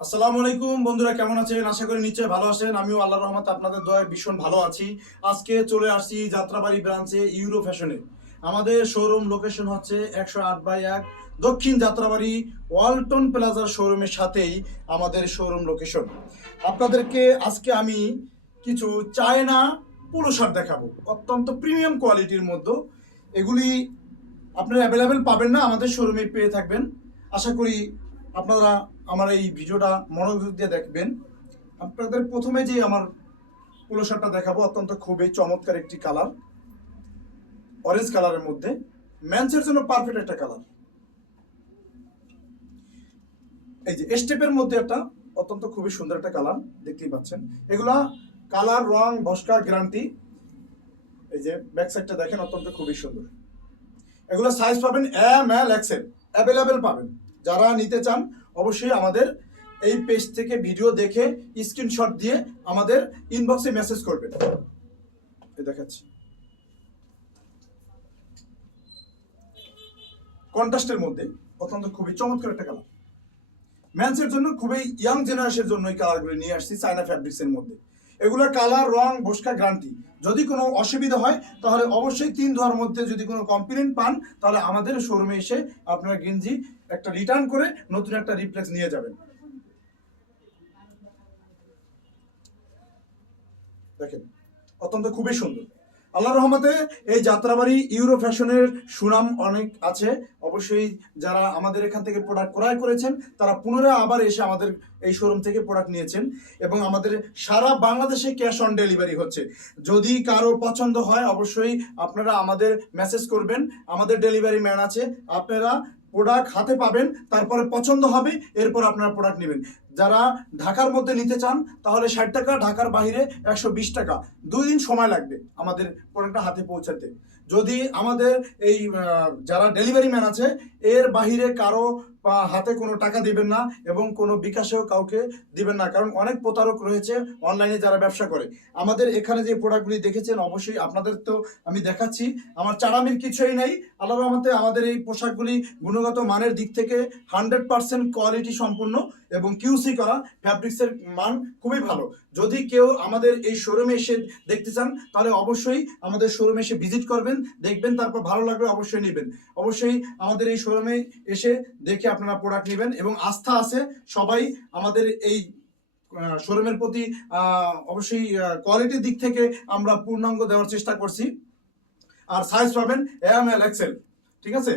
আসসালামু আলাইকুম, বন্ধুরা কেমন আছেন? আশা করি নিশ্চয়ই ভালো আছেন। আমিও আল্লাহ রহমতে আপনাদের দয়ায় ভীষণ ভালো আছি। আজকে চলে আসছি যাত্রাবাড়ি ব্রাঞ্চে ইউরো ফ্যাশনে আমাদের শোরুম লোকেশন হচ্ছে একশো আট বাই এক দক্ষিণ যাত্রাবাড়ি ওয়ালটন প্লাজার শোরুমের সাথেই আমাদের শোরুম লোকেশন আপনাদেরকে আজকে আমি কিছু চায়না পুরো শার্ট দেখাবো। অত্যন্ত প্রিমিয়াম কোয়ালিটির মধ্যে। এগুলি আপনারা অ্যাভেলেবেল পাবেন না, আমাদের শোরুমে পেয়ে থাকবেন। আশা করি আপনারা আমার এই ভিডিওটা মনোযোগ দিয়ে দেখবেন। আপনাদের প্রথমে যে আমার পুলো শার্টটা দেখাবো, অত্যন্ত খুবই চমৎকার একটি কালার। অরেঞ্জ কালারের মধ্যে। ম্যান্সের জন্য পারফেক্ট একটা কালার এই যে স্টেপের মধ্যে একটা অত্যন্ত খুবই সুন্দর একটা কালার দেখতেই পাচ্ছেন। এগুলা কালার রং বস্কা গ্যারান্টি এই যে ব্যাক সাইডটা দেখেন, অত্যন্ত খুবই সুন্দর। এগুলো সাইজ পাবেন এম এল এক্সেল অ্যাভেলেবেল পাবেন। যারা নিতে চান, অবশ্যই আমাদের এই পেজ থেকে ভিডিও দেখে স্ক্রিনশট দিয়ে আমাদের ইনবক্সে মেসেজ করবেন। দেখাচ্ছি। কন্ট্রাস্টের মধ্যে অত্যন্ত খুবই চমৎকার একটা কালার ম্যান্সের জন্য খুবই ইয়াং জেনারেশনের জন্য এই কালারগুলো নিয়ে আসছি চায়না ফ্যাব্রিক্সের মধ্যে। এগুলোর কালার রং, ভোসকা গ্রান্টি যদি কোনো অসুবিধা হয়, তাহলে অবশ্যই তিন ধোয়ার মধ্যে যদি কোনো কমপ্লেন পান, তাহলে আমাদের শোরুমে এসে আপনার গেঞ্জি একটা রিটার্ন করে নতুন একটা রিপ্লেস নিয়ে যাবেন। দেখেন, অত্যন্ত খুবই সুন্দর। আল্লাহ রহমতে এই যাত্রাবাড়ি ইউরো ফ্যাশনের সুনাম অনেক আছে। অবশ্যই যারা আমাদের এখান থেকে প্রোডাক্ট ক্রয় করেছেন, তারা পুনরায় আবার এসে আমাদের এই শোরুম থেকে প্রোডাক্ট নিয়েছেন এবং আমাদের সারা বাংলাদেশে ক্যাশ অন ডেলিভারি হচ্ছে। যদি কারও পছন্দ হয়, অবশ্যই আপনারা আমাদের মেসেজ করবেন। আমাদের ডেলিভারি ম্যান আছে, আপনারা প্রোডাক্ট হাতে পাবেন, তারপরে পছন্দ হবে, এরপর আপনারা প্রোডাক্ট নেবেন। যারা ঢাকার মধ্যে নিতে চান, তাহলে ষাট টাকা, ঢাকার বাহিরে একশো বিশ টাকা। দুই দিন সময় লাগবে আমাদের প্রোডাক্টটা হাতে পৌঁছাতে। যদি আমাদের এই যারা ডেলিভারি ম্যান আছে, এর বাহিরে কারও হাতে কোনো টাকা দিবেন না এবং কোনো বিকাশেও কাউকে দিবেন না। কারণ অনেক প্রতারক রয়েছে অনলাইনে যারা ব্যবসা করে। আমাদের এখানে যে প্রোডাক্টগুলি দেখেছেন, অবশ্যই আপনাদের তো আমি দেখাচ্ছি। আমার চারামির কিছুই নেই। আল্লাহ রহমতে আমাদের এই পোশাকগুলি গুণগত মানের দিক থেকে হান্ড্রেড পার্সেন্ট কোয়ালিটি সম্পূর্ণ এবং কিউসি করা ফ্যাব্রিক্সের মান খুবই ভালো। যদি কেউ আমাদের এই শোরুমে এসে দেখতে চান, তাহলে অবশ্যই আমাদের শোরুমে এসে ভিজিট করবেন, দেখবেন, তারপর ভালো লাগলে অবশ্যই নেবেন। অবশ্যই আমাদের এই শোরুমে এসে দেখে আপনারা প্রোডাক্ট নেবেন এবং আস্থা আছে, সবাই আমাদের এই শোরুমের প্রতি অবশ্যই কোয়ালিটির দিক থেকে আমরা পূর্ণাঙ্গ দেওয়ার চেষ্টা করছি। আর সাইজ পাবেন এম এল এক্সেল ঠিক আছে?